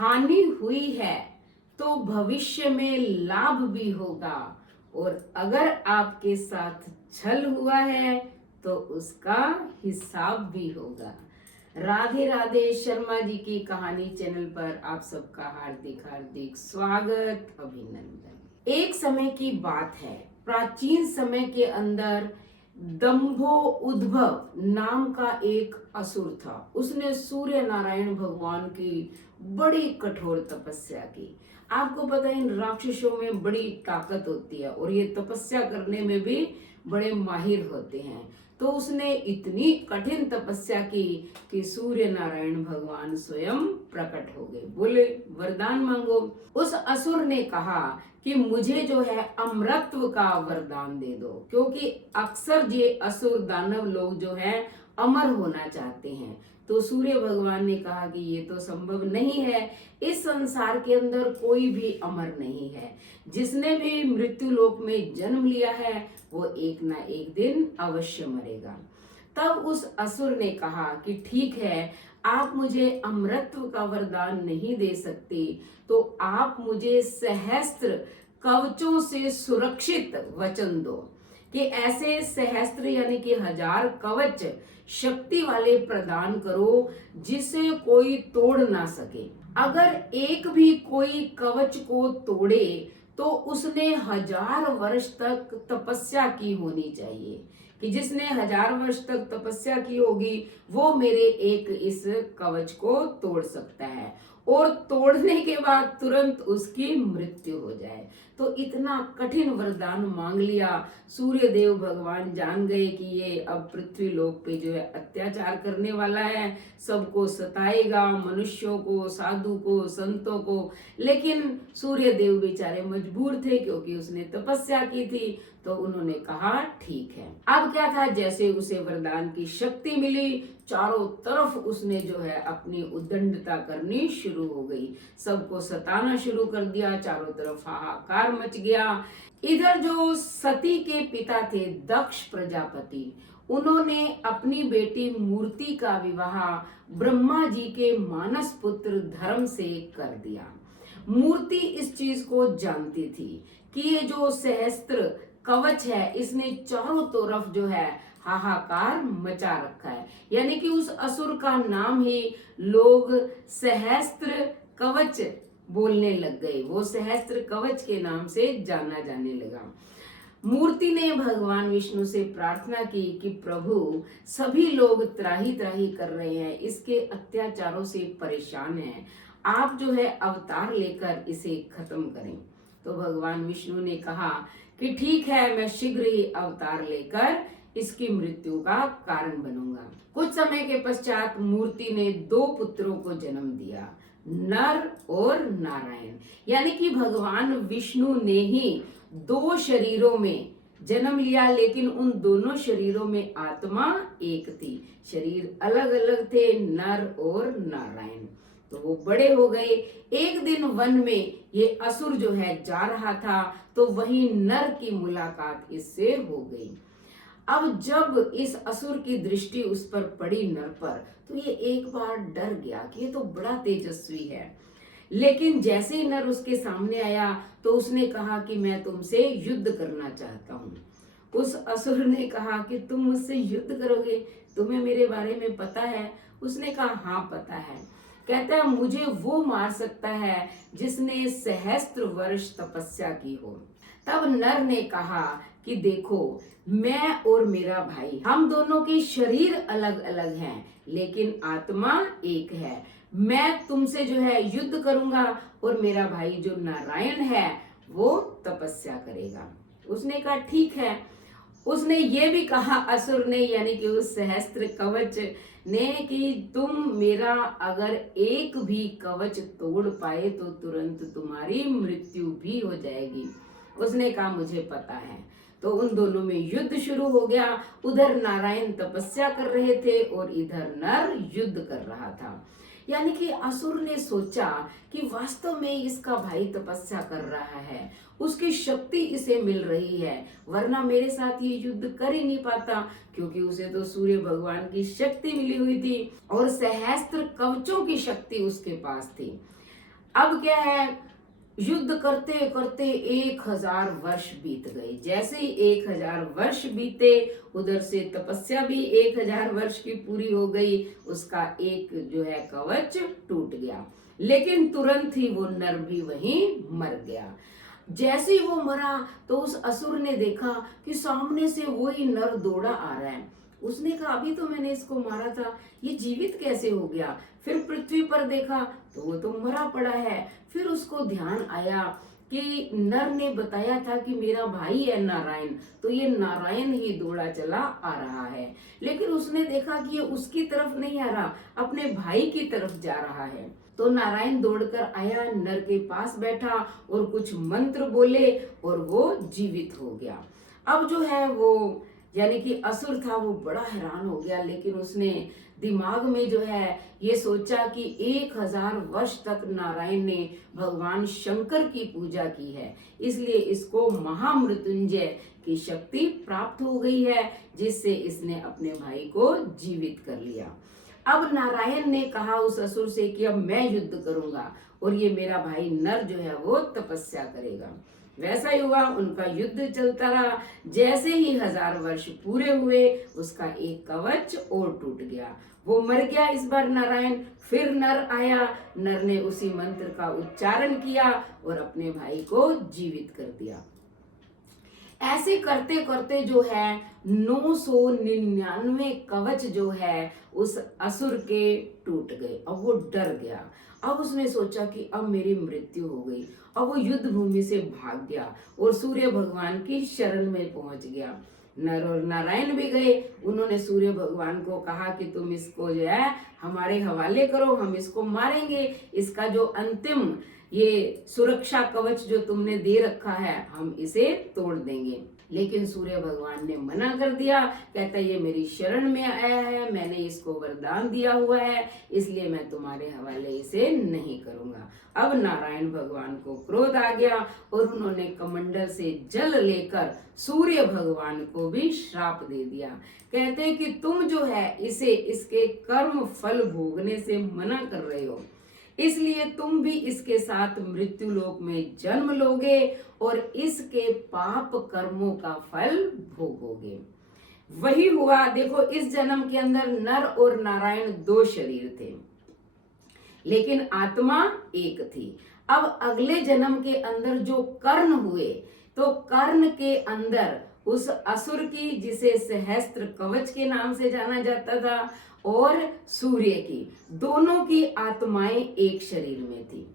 हानि हुई है तो भविष्य में लाभ भी होगा, और अगर आपके साथ छल हुआ है तो उसका हिसाब भी होगा। राधे राधे। शर्मा जी की कहानी चैनल पर आप सबका हार्दिक हार्दिक स्वागत, अभिनंदन। एक समय की बात है, प्राचीन समय के अंदर दंभो उद्भव नाम का एक असुर था। उसने सूर्य नारायण भगवान की बड़ी कठोर तपस्या की। आपको पता है, इन राक्षसों में बड़ी ताकत होती है और ये तपस्या करने में भी बड़े माहिर होते हैं। तो उसने इतनी कठिन तपस्या की कि सूर्य नारायण भगवान स्वयं प्रकट हो गए। बोले वरदान मांगो। उस असुर ने कहा कि मुझे जो है अमरत्व का वरदान दे दो, क्योंकि अक्सर ये असुर दानव लोग जो है अमर होना चाहते हैं। तो सूर्य भगवान ने कहा कि ये तो संभव नहीं है, इस संसार के अंदर कोई भी अमर नहीं है। जिसने भी मृत्यु लोक में जन्म लिया है वो एक ना एक दिन अवश्य मरेगा। तब उस असुर ने कहा कि ठीक है, आप मुझे अमरत्व का वरदान नहीं दे सकते, तो आप मुझे सहस्त्र कवचों से सुरक्षित वचन दो कि ऐसे सहस्त्र यानी कि 1000 कवच शक्ति वाले प्रदान करो जिसे कोई तोड़ ना सके। अगर एक भी कोई कवच को तोड़े तो उसने 1000 वर्ष तक तपस्या की होनी चाहिए, कि जिसने 1000 वर्ष तक तपस्या की होगी वो मेरे एक इस कवच को तोड़ सकता है, और तोड़ने के बाद तुरंत उसकी मृत्यु हो जाए। तो इतना कठिन वरदान मांग लिया। सूर्य देव भगवान जान गए कि ये अब पृथ्वी लोक पे जो है अत्याचार करने वाला है, सबको सताएगा, मनुष्यों को, साधु को, संतों को। लेकिन सूर्य देव बेचारे मजबूर थे, क्योंकि उसने तपस्या की थी। तो उन्होंने कहा ठीक है। अब क्या था, जैसे उसे वरदान की शक्ति मिली, चारों तरफ उसने जो है अपनी उद्दंडता करनी शुरू हो गई, सबको सताना शुरू कर दिया, चारों तरफ हाहाकार मच गया। इधर जो सती के पिता थे दक्ष प्रजापति, उन्होंने अपनी बेटी मूर्ति का विवाह ब्रह्मा जी के मानस पुत्र धर्म से कर दिया। मूर्ति इस चीज को जानती थी कि ये जो सहस्त्र कवच है इसने चारों तरफ जो है हाहाकार मचा रखा है, यानी कि उस असुर का नाम ही लोग सहस्त्र कवच बोलने लग गए। वो सहस्त्र कवच के नाम से जाना जाने लगा। मूर्ति ने भगवान विष्णु से प्रार्थना की कि प्रभु, सभी लोग त्राही त्राही कर रहे हैं, इसके अत्याचारों से परेशान हैं, आप जो है अवतार लेकर इसे खत्म करें। तो भगवान विष्णु ने कहा कि ठीक है, मैं शीघ्र ही अवतार लेकर इसकी मृत्यु का कारण बनूंगा। कुछ समय के पश्चात मूर्ति ने 2 पुत्रों को जन्म दिया, नर और नारायण। यानी कि भगवान विष्णु ने ही 2 शरीरों में जन्म लिया, लेकिन उन दोनों शरीरों में आत्मा एक थी। शरीर अलग अलग थे, नर और नारायण। तो वो बड़े हो गए। एक दिन वन में ये असुर जो है जा रहा था, तो वहीं नर की मुलाकात इससे हो गई। अब जब इस असुर की दृष्टि उस पर पड़ी, नर पर, तो ये एक बार डर गया कि ये तो बड़ा तेजस्वी है। लेकिन जैसे ही नर उसके सामने आया तो उसने कहा कि मैं तुमसे युद्ध करना चाहता हूँ। उस असुर ने कहा कि तुम मुझसे युद्ध करोगे, तुम्हें मेरे बारे में पता है? उसने कहा हाँ पता है। कहता है मुझे वो मार सकता है जिसने सहस्त्र वर्ष तपस्या की हो। तब नर ने कहा कि देखो, मैं और मेरा भाई, हम दोनों के शरीर अलग अलग हैं, लेकिन आत्मा एक है। मैं तुमसे जो है युद्ध करूंगा और मेरा भाई जो नारायण है वो तपस्या करेगा। उसने कहा ठीक है। उसने ये भी कहा, असुर ने यानी कि उस सहस्त्र कवच ने, कि तुम मेरा अगर एक भी कवच तोड़ पाए तो तुरंत तुम्हारी मृत्यु भी हो जाएगी। उसने कहा मुझे पता है। तो उन दोनों में युद्ध शुरू हो गया। उधर नारायण तपस्या कर रहे थे और इधर नर युद्ध कर रहा था। यानी कि असुर ने सोचा कि वास्तव में इसका भाई तपस्या कर रहा है, उसकी शक्ति इसे मिल रही है, वरना मेरे साथ ये युद्ध कर ही नहीं पाता, क्योंकि उसे तो सूर्य भगवान की शक्ति मिली हुई थी और सहस्त्र कवचों की शक्ति उसके पास थी। अब क्या है, युद्ध करते करते 1000 वर्ष बीत गए। जैसे ही 1000 वर्ष बीते, उधर से तपस्या भी 1000 वर्ष की पूरी हो गई। उसका एक जो है कवच टूट गया, लेकिन तुरंत ही वो नर भी वहीं मर गया। जैसे ही वो मरा तो उस असुर ने देखा कि सामने से वही नर दौड़ा आ रहा है। उसने कहा अभी तो मैंने इसको मारा था, ये जीवित कैसे हो गया। फिर पृथ्वी पर देखा तो वो तो मरा पड़ा है। फिर उसको ध्यान आया कि नर ने बताया था कि मेरा भाई है नारायण, तो ये नारायण ही दौड़ा चला आ रहा है। लेकिन उसने देखा कि ये उसकी तरफ नहीं आ रहा, अपने भाई की तरफ जा रहा है। तो नारायण दौड़कर आया, नर के पास बैठा और कुछ मंत्र बोले और वो जीवित हो गया। अब जो है वो यानी कि असुर था, वो बड़ा हैरान हो गया। लेकिन उसने दिमाग में जो है ये सोचा कि 1000 वर्ष तक नारायण ने भगवान शंकर की पूजा की है, इसलिए इसको महामृत्युंजय की शक्ति प्राप्त हो गई है, जिससे इसने अपने भाई को जीवित कर लिया। अब नारायण ने कहा उस असुर से कि अब मैं युद्ध करूंगा और ये मेरा भाई नर जो है वो तपस्या करेगा। वैसा ही हुआ, उनका युद्ध चलता रहा। जैसे ही 1000 वर्ष पूरे हुए, उसका एक कवच और टूट गया, वो मर गया इस बार नारायण। फिर नर आया, नर ने उसी मंत्र का उच्चारण किया और अपने भाई को जीवित कर दिया। ऐसे करते करते जो है 999 कवच जो है उस असुर के टूट गए। अब वो डर गया। अब उसने सोचा कि अब मेरी मृत्यु हो गई। अब वो युद्ध भूमि से भाग गया और सूर्य भगवान की शरण में पहुंच गया। नर और नारायण भी गए। उन्होंने सूर्य भगवान को कहा कि तुम इसको जो है हमारे हवाले करो, हम इसको मारेंगे। इसका जो अंतिम ये सुरक्षा कवच जो तुमने दे रखा है, हम इसे तोड़ देंगे। लेकिन सूर्य भगवान ने मना कर दिया। कहता ये मेरी शरण में आया है, मैंने इसको वरदान दिया हुआ है, इसलिए मैं तुम्हारे हवाले इसे नहीं करूंगा। अब नारायण भगवान को क्रोध आ गया और उन्होंने कमंडल से जल लेकर सूर्य भगवान को भी श्राप दे दिया। कहते कि तुम जो है इसे इसके कर्म फल भोगने से मना कर रहे हो, इसलिए तुम भी इसके साथ मृत्यु लोक में जन्म लोगे और इसके पाप कर्मों का फल भोगोगे। वही हुआ। देखो, इस जन्म के अंदर नर और नारायण 2 शरीर थे, लेकिन आत्मा एक थी। अब अगले जन्म के अंदर जो कर्ण हुए, तो कर्ण के अंदर उस असुर की, जिसे सहस्त्र कवच के नाम से जाना जाता था, और सूर्य की, दोनों की आत्माएं एक शरीर में थी।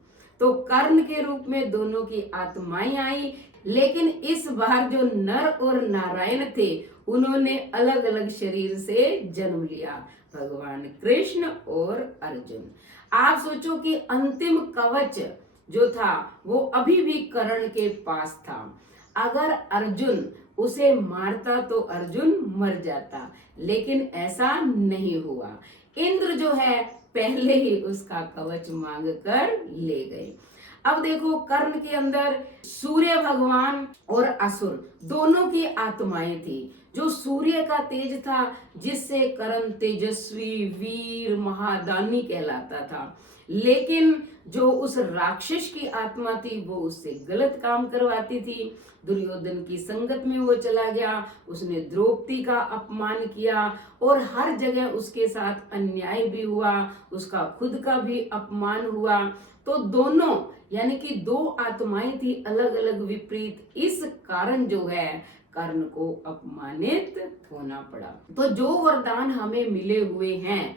तो कर्ण के रूप में दोनों की आत्माएं आई। लेकिन इस बार जो नर और नारायण थे, उन्होंने अलग अलग शरीर से जन्म लिया, भगवान कृष्ण और अर्जुन। आप सोचो कि अंतिम कवच जो था वो अभी भी कर्ण के पास था। अगर अर्जुन उसे मारता तो अर्जुन मर जाता, लेकिन ऐसा नहीं हुआ। इंद्र जो है पहले ही उसका कवच मांग कर ले गए। अब देखो, कर्ण के अंदर सूर्य भगवान और असुर दोनों की आत्माएं थी। जो सूर्य का तेज था, जिससे कर्ण तेजस्वी, वीर, महादानी कहलाता था। लेकिन जो उस राक्षस की आत्मा थी, वो उससे गलत काम करवाती थी। दुर्योधन की संगत में वो चला गया, उसने द्रौपदी का अपमान किया और हर जगह उसके साथ अन्याय भी हुआ, उसका खुद का भी अपमान हुआ। तो दोनों यानी कि 2 आत्माएं थी, अलग अलग विपरीत। इस कारण जो है कर्ण को अपमानित होना पड़ा। तो जो वरदान हमें मिले हुए हैं,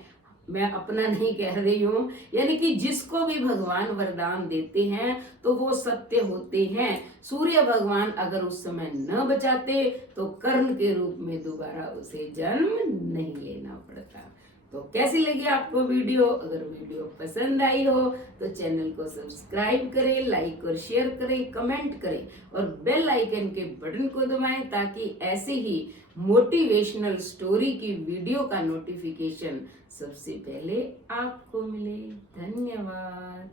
मैं अपना नहीं कह रही हूँ, यानी कि जिसको भी भगवान वरदान देते हैं तो वो सत्य होते हैं। सूर्य भगवान अगर उस समय न बचाते तो कर्ण के रूप में दोबारा उसे जन्म नहीं लेना पड़ता। तो कैसी लगी आपको वीडियो? अगर वीडियो पसंद आई हो तो चैनल को सब्सक्राइब करें, लाइक और शेयर करें, कमेंट करें और बेल आइकन के बटन को दबाएं, ताकि ऐसे ही मोटिवेशनल स्टोरी की वीडियो का नोटिफिकेशन सबसे पहले आपको मिले। धन्यवाद।